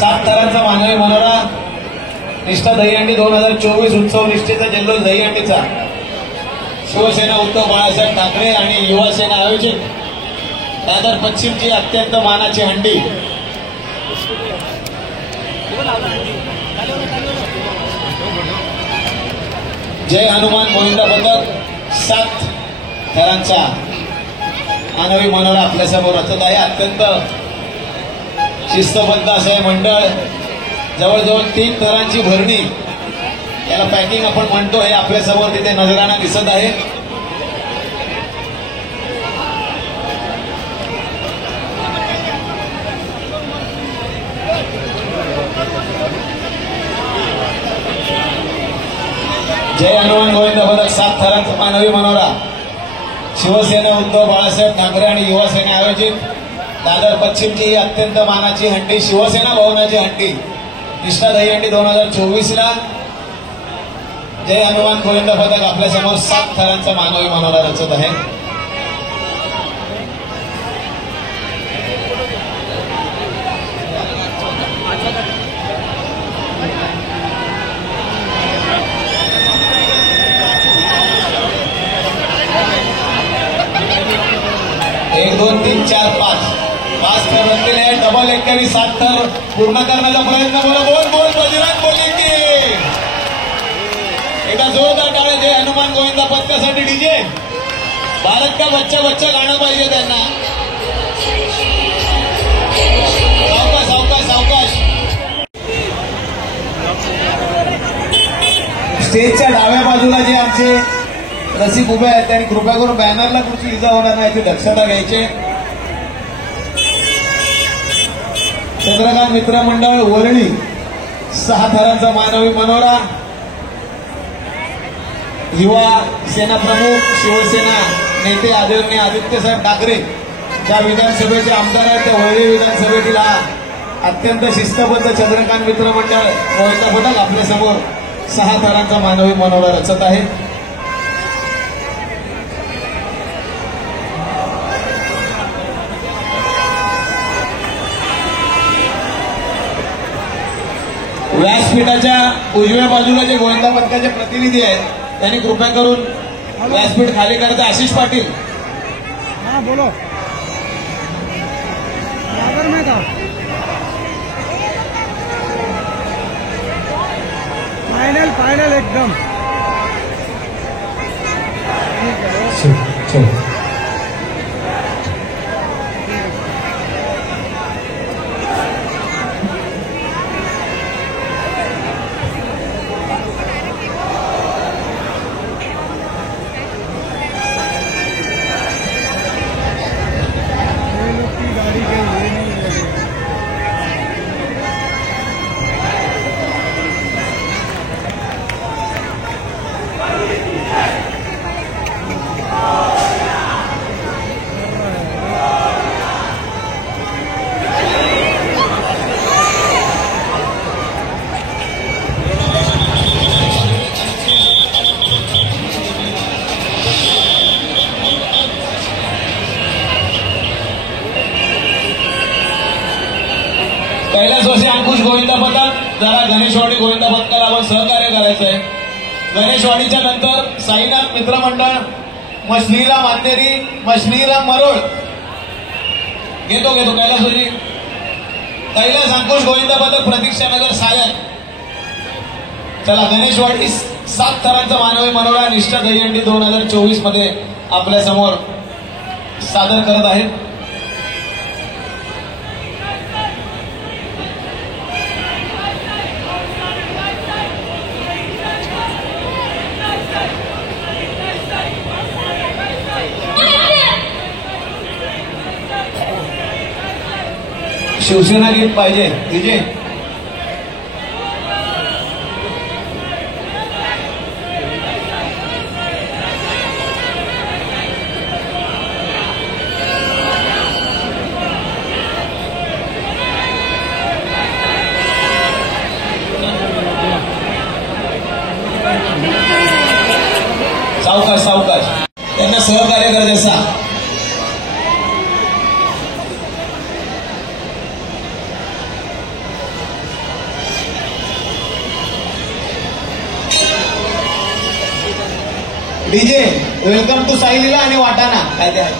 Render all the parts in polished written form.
7 थरांचा मानवी मनोरा निष्ठा दहीहंडी 2024 उत्सव निष्ठेचा जल्लोष दहीहंडीचा शिवसेना उद्धव बाळासाहेब ठाकरे आणि युवा सेना आयोजित दादर पश्चिमची अत्यंत मानाची हंडी जय हनुमान गोविंदा पथक 7 थरांचा मानवी मनोरा आपल्यासमोर रचत आहे। अत्यंत शिस्तबद्ध असं हे मंडळ जवळजवळ 3 थरांची भरणी याला पॅकिंग आपण म्हणतो हे आपल्यासमोर तिथे नजराना दिसत आहे। जय हनुमान गोविंदा पथक 7 थरांचा मानवी मनोरा शिवसेना उद्धव बाळासाहेब ठाकरे आणि युवा सेना आयोजित दादर पश्चिमची ही अत्यंत मानाची हंडी शिवसेना भवनाची हंडी निष्ठा दहीहंडी 2024 ला जय हनुमान गोविंदा पथक आपल्यासमोर 7 थरांचा मानवी मनोरा रचत आहे। एक 2 3 4 5 थर रचलेले आहे। डबल 21 7 थर पूर्ण करण्याचा प्रयत्न बोल बजरंग बोलिंगे एकदा जोरदार टाळ्या जय हनुमान गोविंदा पथकासाठी। डीजे भारत का बच्चा बच्चा गाणं पाहिजे त्यांना। सावकाश सावकाश सावकाश। स्टेजच्या डाव्या बाजूला जे आमचे रसिक उभे आहेत त्यांनी कृपया करून बॅनरला कुठची इजा होणार नाही याची दक्षता घ्यायची। चंद्रकांत मित्र मंडळ वरळी 6 थरांचा मानवी मनोरा युवा सेना प्रमुख शिवसेना नेते आदरणीय आदित्यसाहेब ठाकरे ज्या विधानसभेचे आमदार आहेत त्या वरळी विधानसभेतील हा अत्यंत शिस्तबद्ध चंद्रकांत मित्र मंडळ गोविंदा पथक आपल्यासमोर 6 थरांचा मानवी मनोरा रचत आहे। व्यासपीठाच्या उजव्या बाजूला जे गोविंदा पथकाचे प्रतिनिधी आहेत त्यांनी कृपया करून व्यासपीठ खाली करते। आशिष पाटील हाँ बोलो में था फाइनल एकदम चलो कैलास वसे अंकुश गोविंदा पथक जरा गणेशवाडी गोविंदा पथकाला आपण सहकार्य करायचं आहे। गणेशवाडीच्या नंतर साईनाथ मित्र मंडळ मश्रीराम अंधेरी मश्रीराम मरोळ घेतो कैलास वजी कैलास अंकुश गोविंदा पथक प्रतीक्षानगर सायन। चला गणेशवाडी 7 थरांचा मानवी मनोरा निष्ठा दहीहंडी 2024 मध्ये आपल्या समोर सादर करत आहेत। शिवसेना गीत पाहिजे डीजे सावकाश सावकाश त्यांना सहकार्य करत असा। डीजे वेलकम टू साईलीला आणि वाटाणा काय ते आहे.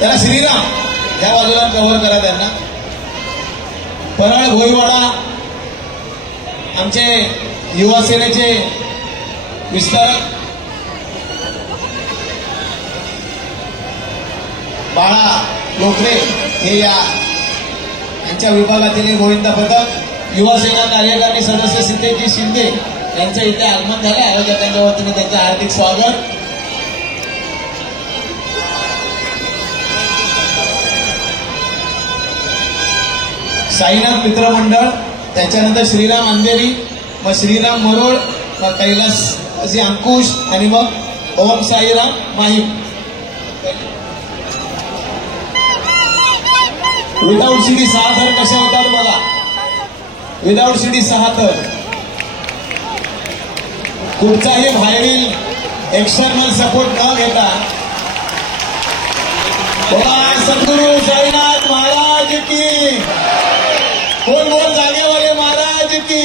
त्याला श्रीराम या बाजूला कव्हर करा त्यांना. परळ भोईवाडा आमचे युवा सेनेचे विस्तारक बाळा लोकरे हे यांच्या विभागातील गोविंदा पथक युवा सेना कार्यकारिणी सदस्य सिद्धेजी शिंदे यांचं इथे आगमन झालं. आयोजकांच्या वतीने त्यांचं हार्दिक स्वागत. साईनाथ मित्रमंडळ त्याच्यानंतर श्रीराम अंधेरी मग श्रीराम मरोळ मग कैलास अंकुश आणि मग ओम साईराम माहीम. विदाऊट सीडी 6 थर कशा होतात बघा. विदाऊट सीडी 6 थर. कुठचाही बाहेरील एक्सटर्नल सपोर्ट न घेता सद्गुरु साईनाथ महाराज की कोण बोल जागेवाले महाराज की.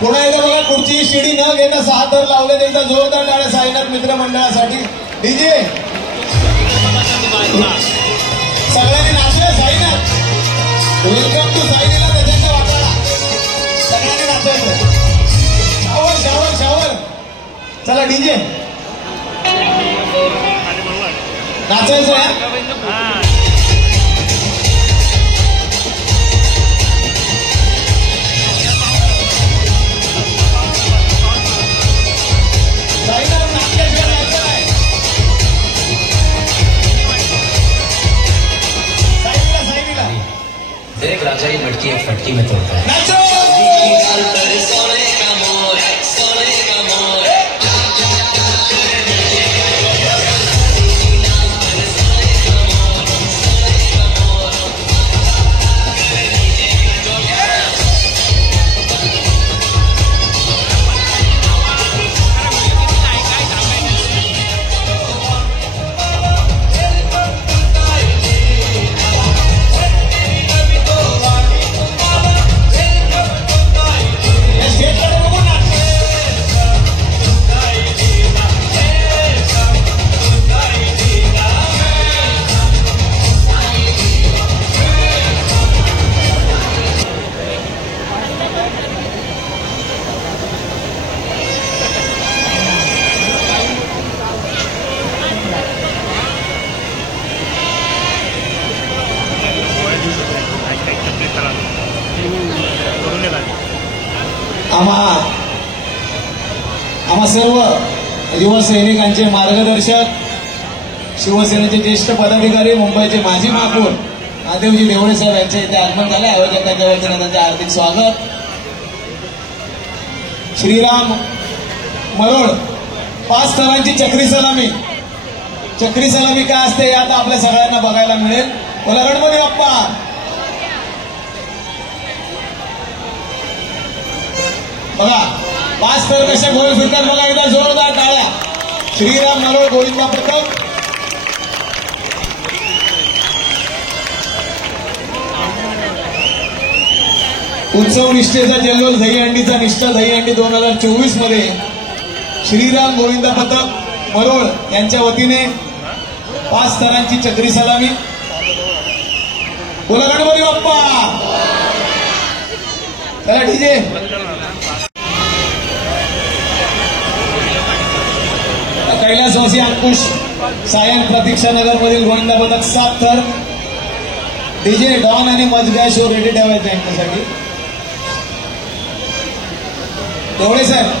पुन्हा एकदा बघा कुठची शिडी न घेता 6 थर लावले तर एकदा जोरदार टाळ्या साईनाथ मित्रमंडळासाठी. डीजे सगळ्यांनी नाचलं. साईनाथ वेलकम टू साईलीला त्याच्या वाटाला सगळ्यांनी नाचायचं. Shower shower shower. चला डीजे नाचायचं आहे. देख राजा ये मटकी एक फटकी में तोड़ता है. आम्हा सर्व युवा सैनिकांचे मार्गदर्शक शिवसेनेचे ज्येष्ठ पदाधिकारी मुंबईचे माजी महापौर महादेवजी देवळे साहेब यांचे इथे आगमन झाले. आयोजकांच्या वतीने त्यांचे हार्दिक स्वागत. श्रीराम मरोळ 5 थरांची चक्री सलामी. चक्री सलामी काय असते हे आता आपल्या सगळ्यांना बघायला मिळेल. बोला गणपती बाप्पा. बघा 5 थर कशा गोल फिरतात बघा. एकदा जोरदार टाळ्या. श्रीराम मरोळ गोविंदा पथक. उत्सव निष्ठेचा जल्लोष दहीहंडीचा निष्ठा दहीहंडी 2024 मध्ये श्रीराम गोविंदा पथक मरोळ यांच्या वतीने 5 थरांची चक्री सलामी. बोला गणपती बाप्पा. चला डीजे. कैलासवासी अंकुश सायन प्रतीक्षा नगर मधील गोविंदा पथक 7 थर. डीजे डॉन आणि मजगा शो रेडी ठेवायचा यांच्यासाठी. देवळे साहेब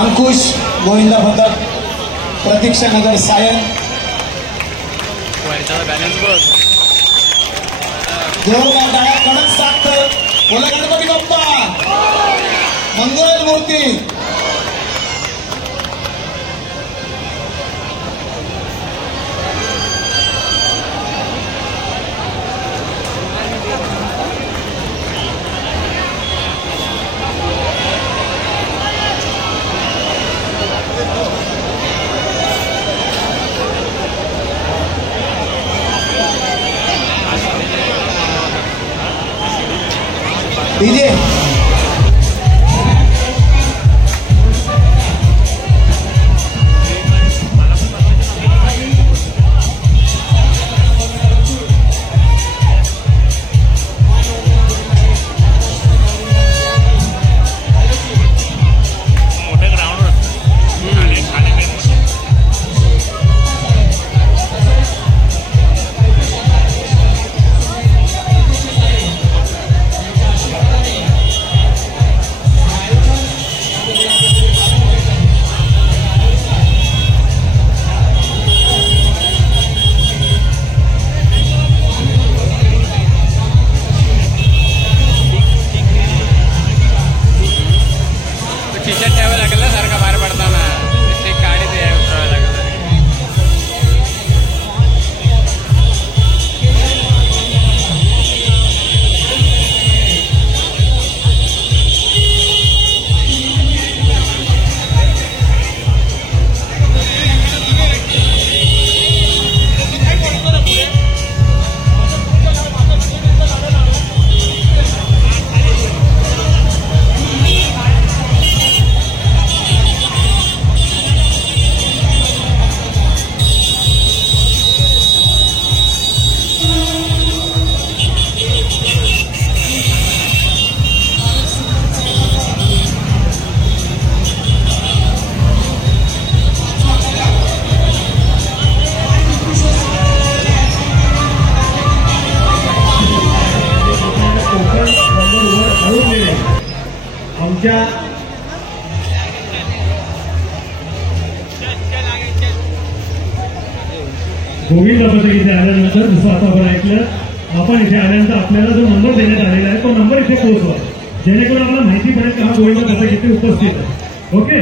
अंकुश गोविंदा पथक प्रतीक्षा नगर सायन जोरदार टाळ्या कडक साथ बोला गणपती बाप्पा मंगल मूर्ती डीजे टी-शर्ट ठेवायला लागेल ना सारखा बाहेर पडताना ते गाडी ते उतरावं लागेल. आमच्या गोविंद बाबाचं इथे आल्यानंतर जसं आता आपण ऐकलं आपण इथे आल्यानंतर आपल्याला जो नंबर देण्यात आलेला आहे तो नंबर इथे पोहोचवा जेणेकरून आपल्याला माहिती पडेल की हा गोविंद पथक इथे उपस्थित आहे. ओके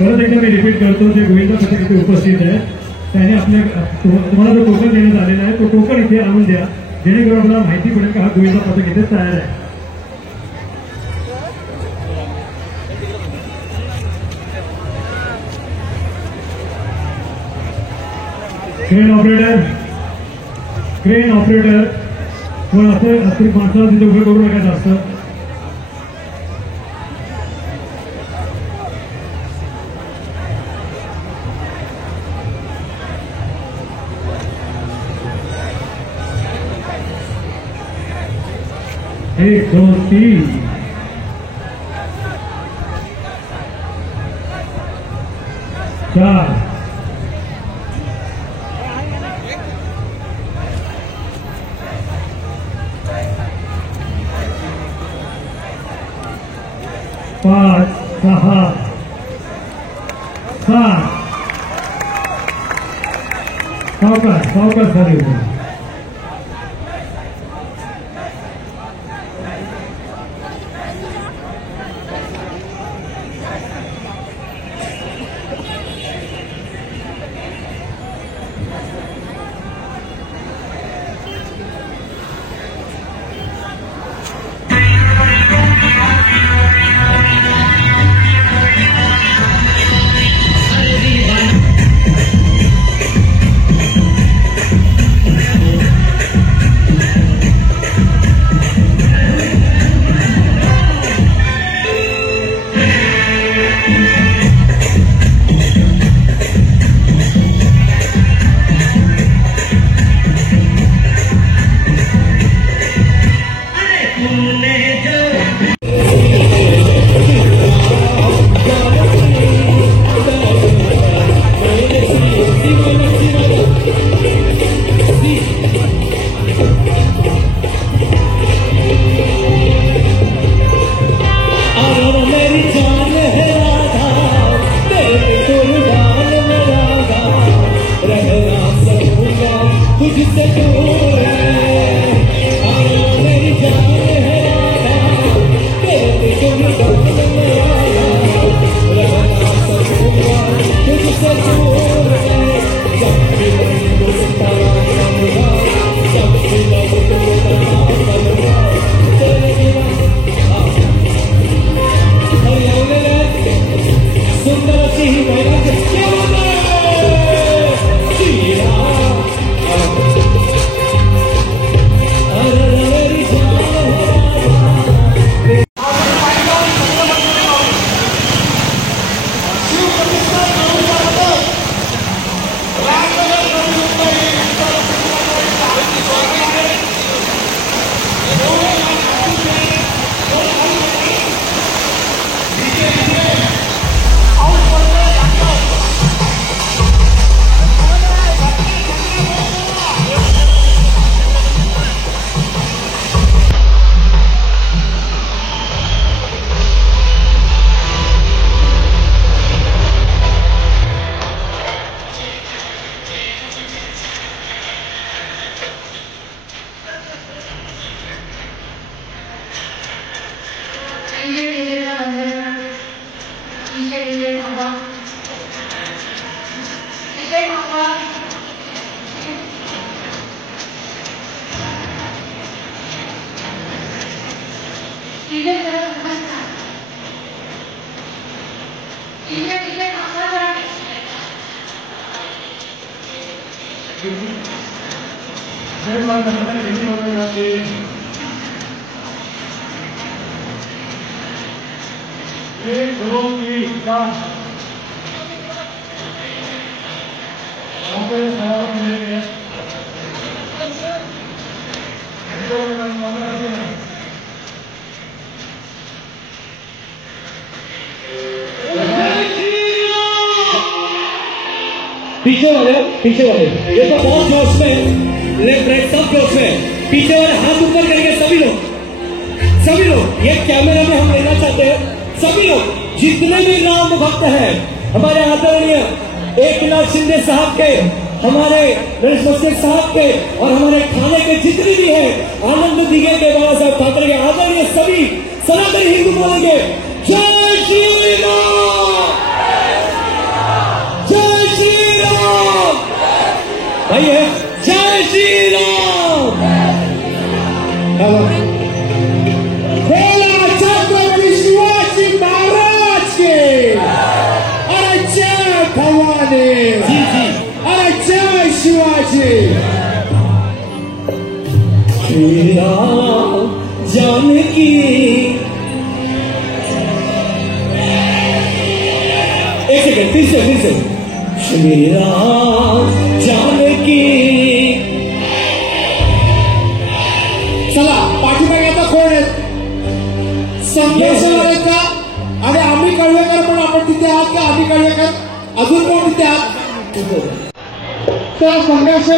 परत एकदा मी रिपीट करतो जे गोविंद पथक इथे उपस्थित आहे त्याने आपल्या तुम्हाला जो टोकन देण्यात आलेला आहे तो टोकन इथे आणून द्या जेणेकरून आपल्याला माहिती पडेल की हा गोविंद पथक इथे तयार आहे. क्रेन ऑपरेटर पण असं माणसाला तिथे उभे करू नका जास्त. एक दोन तीन चार पाच सहा सात सावकाश झाले होते. तुझसे दूर है मेरी जान है तेरे पीछे भी दौड़ने आया लगना सब हुआ तुझसे दूर है जब भी मैं गुस्सा करूँगा जब भी मैं गुस्सा करूँगा तेरे बिना सुंदर सी महिला क्या पीछे वाले ये तो बहुत जोश में लेफ्ट राइट सब जोश में पीछे वाले हाथ ऊपर करेंगे सभी लोग ये कैमरा में हम लेना चाहते हैं सभी लोग जितने भी राम भक्त हैं हमारे आदरणीय एकनाथ शिंदे साहब के हमारे नरेश मस्जिद साहब के और हमारे थाने के जितने भी हैं आनंद दिगे के बाबा साहब ठाकरे के आदरणीय सभी सनातन हिंदू बोलेंगे जय श्री राम जय श्री राम भाई है जय श्री राम बोला छत्रपति शिवाजी महाराज के अरे जय भवानी जी अरे जय शिवाजी श्री राम जानकी एक सेकंड फिर से श्री राम जानकी चला पाठीमागे आता कोण आहेत संदेश का अरे आम्ही कळवेकर पण आपण तिथे आहात का आम्ही कळवेकर अजून कोण तिथे आहात तर संदेश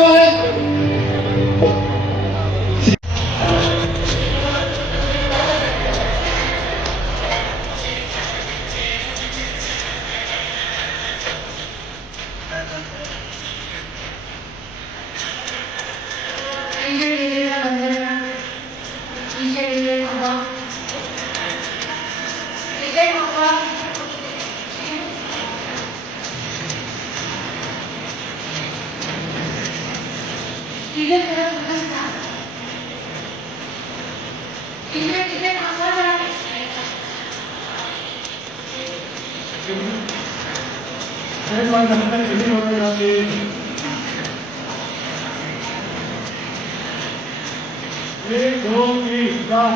एक दो तीन चार